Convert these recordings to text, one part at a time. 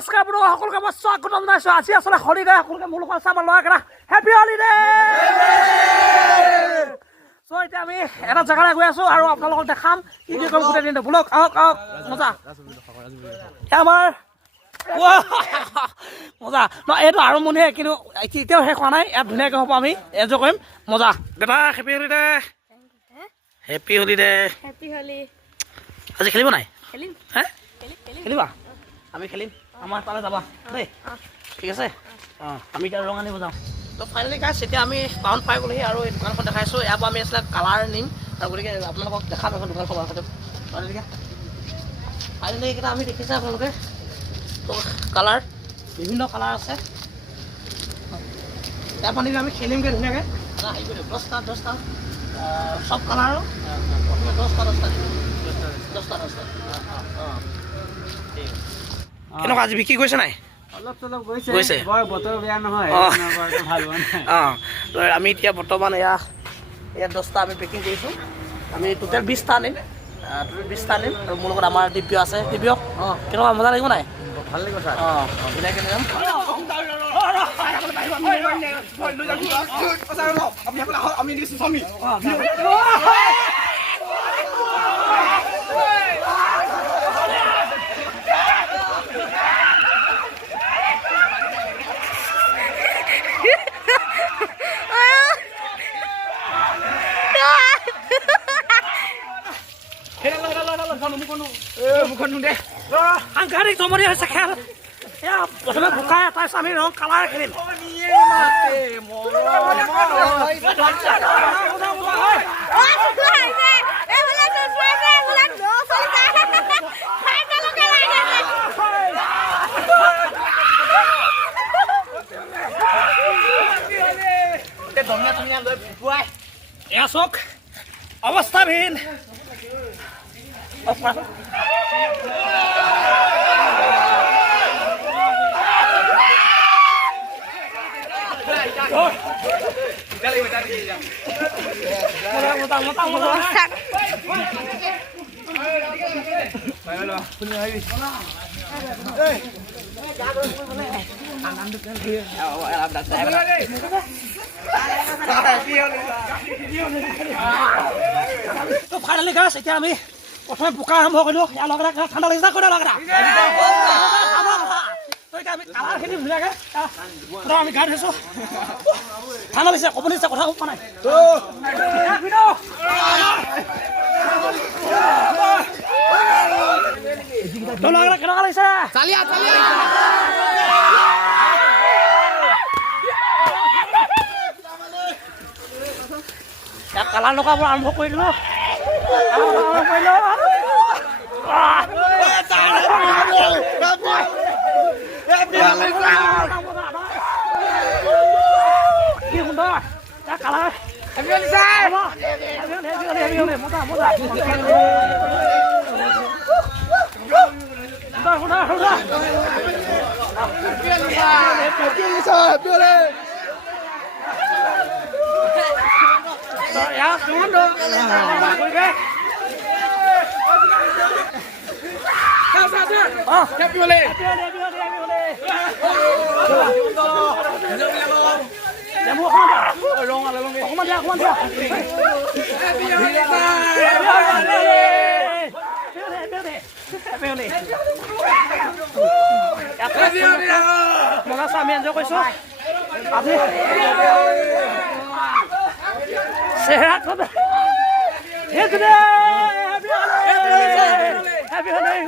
নমস্কাৰ বন্ধু সকলোকে মই স্বাগতম জনাইছোঁ আজি আচলতে হলিডে সকলোকে মোৰ লগত আমাৰ ল'ৰাকেইটা হেপী হলিডে চ' এতিয়া আমি এটা জেগালৈ গৈ আছোঁ আৰু আপোনালোকক দেখাম কি কি কৰিম গোটেই দিনটো বোলক আহক আহক মজা আমাৰ মজা ন এইটো আৰম্ভণিহে কিন্তু এতিয়াও শেষ হোৱা নাই ইয়াত ধুনীয়াকৈ হ'ব আমি এনজয় কৰিম মজা দাদা happy holiday happy holiday happy Holi আজি খেলিব নাই খেলিম হে খেলিবা আমি খেলিম আমাৰ তালৈ যাবা দেই ঠিক আছে অঁ আমি এতিয়া ৰং আনিব যাওঁ তো ফাইনেলি গাইছ এতিয়া আমি টাউন পাই গ'লোহি আৰু এই দোকানখন দেখাইছোঁ ইয়াৰ পৰা আমি আচলতে কালাৰ নিম আৰু গতিকে আপোনালোকক দেখাম এখন দোকানখন ভালকৈ ফাইনেলি এইকেইটা আমি দেখিছে আপোনালোকে তো কালাৰ বিভিন্ন কালাৰ আছে ইয়াৰ পৰা আমি খেলিমগৈ ধুনীয়াকৈ হেৰি কৰি দিম 10টা চব কালাৰ প্ৰথমে 10টা কেনেকুৱা আজি বিক্ৰী গৈছে নাই অলপ চলপ গৈছে বৰ বতৰ বেয়া নহয় ভাল অঁ আমি এতিয়া বৰ্তমান ইয়াত 10টা আমি পেকিং কৰিছোঁ আমি টোটেল 20টা আনিম আৰু মোৰ লগত আমাৰ দিব্য আছে দিব্য অঁ কেনেকুৱা মজা লাগিব নাই ভাল লাগিব ছাৰ অঁ ধুনীয়াকৈ যাম সাংঘাতিক জমনি হৈছে খেল এয়া প্ৰথমে ভোকাই তাৰপিছত আমি ৰং কালাৰ খেলিম এয়া চক অৱস্থাবিহীন ফাইনেলি গাছ এতিয়া আমি প্ৰথমে বোকা আৰম্ভ কৰিলোঁ ইয়াৰ লগতে ঠাণ্ডা লাগিছে কৰি লগতে আমি কালাৰ খেলি ধুনীয়াকৈ আমি গা ধুইছোঁ ঠাণ্ডা লাগিছে ক'ব নিছে কথা কোৱা নাই কেনেকুৱা লাগিছে ইয়াত কালাৰ লগাবোৰ আৰম্ভ কৰি দিলোঁ কি সুন্দৰ কালাৰ Happy holiday! আমি এনজয় কৰিছোঁ আজি চেহেৰাত Happy holiday!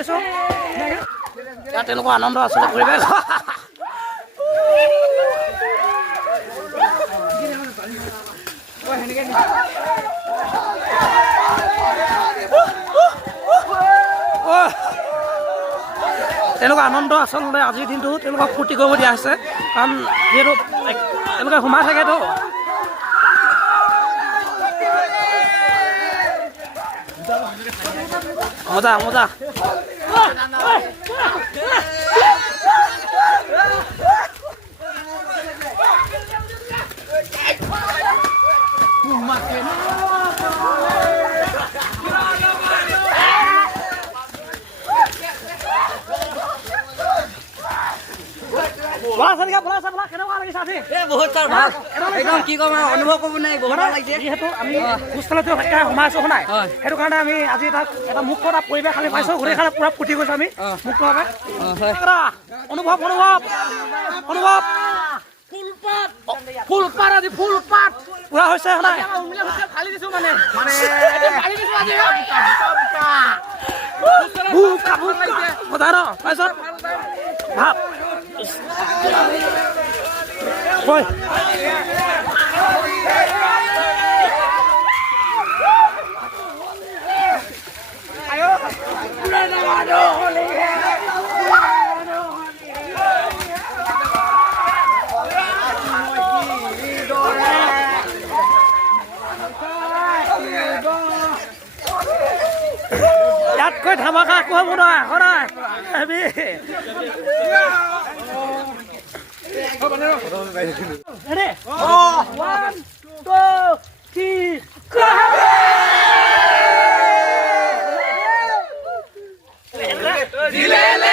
হৈছোঁ ইয়াত তেনেকুৱা আনন্দ আছিলে পৰিৱেশ তেনেকুৱা আনন্দ আচলতে আজিৰ দিনটো তেওঁলোকক ফূৰ্তি কৰিব দিয়া হৈছে কাৰণ যিহেতু তেওঁলোকে সোমাই থাকেতো মজা মজা একদম কি ক'ম অনুভৱ কৰিব নাই বহুত ভাল লাগিছে যিহেতু আমি ভোজস্থলীতে সোমাই আছো শুনাই সেইটো কাৰণে আমি আজি তাত এটা মুক্ত এটা পৰিৱেশ আমি পাইছোঁ গোটেইখানে পুৰা ফূৰ্তি কৰিছোঁ আমি মুক্তভাৱে অনুভৱ অনুভৱ অনুভৱ ফুলপাত আজি ফুলপাত পুৰা হৈছে শুনাই ফালি দিছোঁ মানে মজা ন তাৰপিছত ভাব হয় ইয়াতকৈ ধামাকা একো হ'ব নহয় সদায় Ready? 1, 2, 3, Dilele!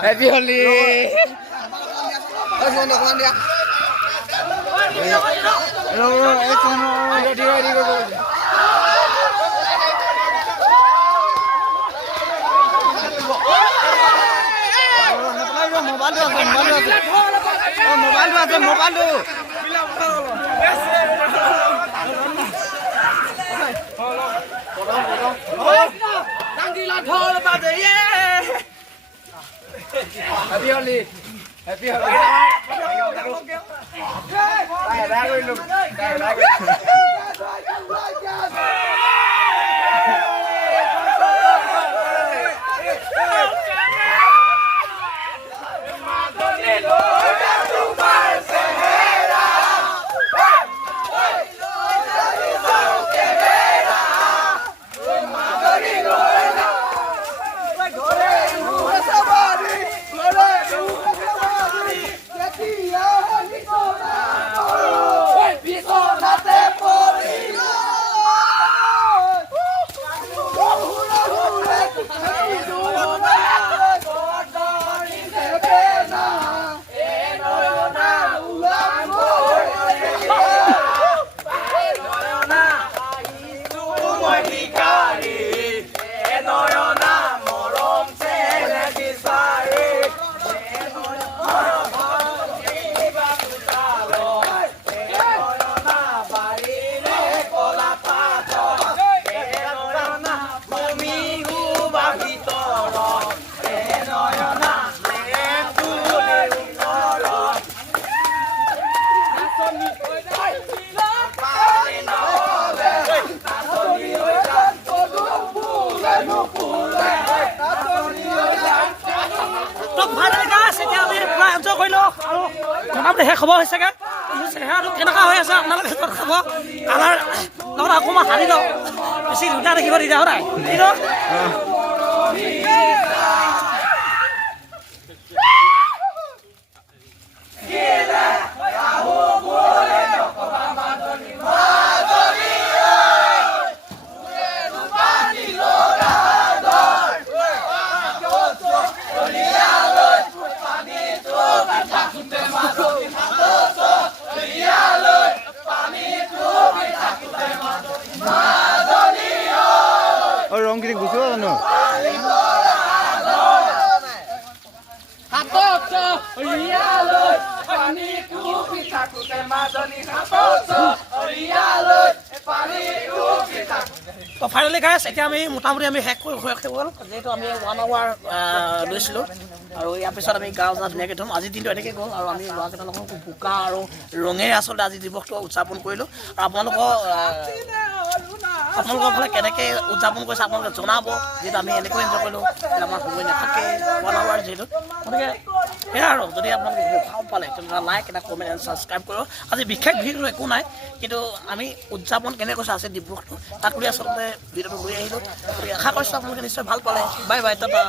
Happy Holi. Happy Holi. Happy Holi. Pisonate por মোটামুটি শেষ হ'ব হৈছেগৈ চেহেৰাটো কেনেকুৱা হৈ আছে আপোনালোকে খাব কালাৰ লগত অকণমান সানি লওক বেছি দুটা দেখিব তেতিয়া সদায় ৰংখিনি গুচিব জানো তো ফাইনেলি গাইছ এতিয়া আমি মোটামুটি আমি শেষ কৰি গ'ল যিহেতু আমি 1 আৱাৰ লৈছিলোঁ আৰু ইয়াৰ পিছত আমি গাঁও যা ধুনীয়াকৈ থ'ম আজিৰ দিনটো এনেকৈ গ'ল আৰু আমি ল'ৰাকেইটাৰ বোকা আৰু ৰঙেৰে আচলতে আজি দিৱসটো উদযাপন কৰিলোঁ আৰু আপোনালোকৰ ফালে কেনেকৈ উদযাপন কৰিছে আপোনালোকে জনাব যিহেতু আমি এনেকৈ এনজয় কৰিলোঁ আমাৰ সময় নাথাকে 1 আৱাৰ যিহেতু গতিকে সেয়া আৰু যদি আপোনালোকে ভাল পালে তেনেহ'লে লাইক এটা কমেণ্ট এণ্ড ছাবস্ক্ৰাইব কৰক আজি বিশেষ ভিডিঅ' একো নাই কিন্তু আমি উদযাপন কেনেকৈ কৰিছোঁ আজি দিৱসটো তাক লৈ আচলতে ভিডিঅ'টো লৈ আহিলোঁ গতিকে আশা কৰিছোঁ আপোনালোকে নিশ্চয় ভাল পালে বাই বাই টাটা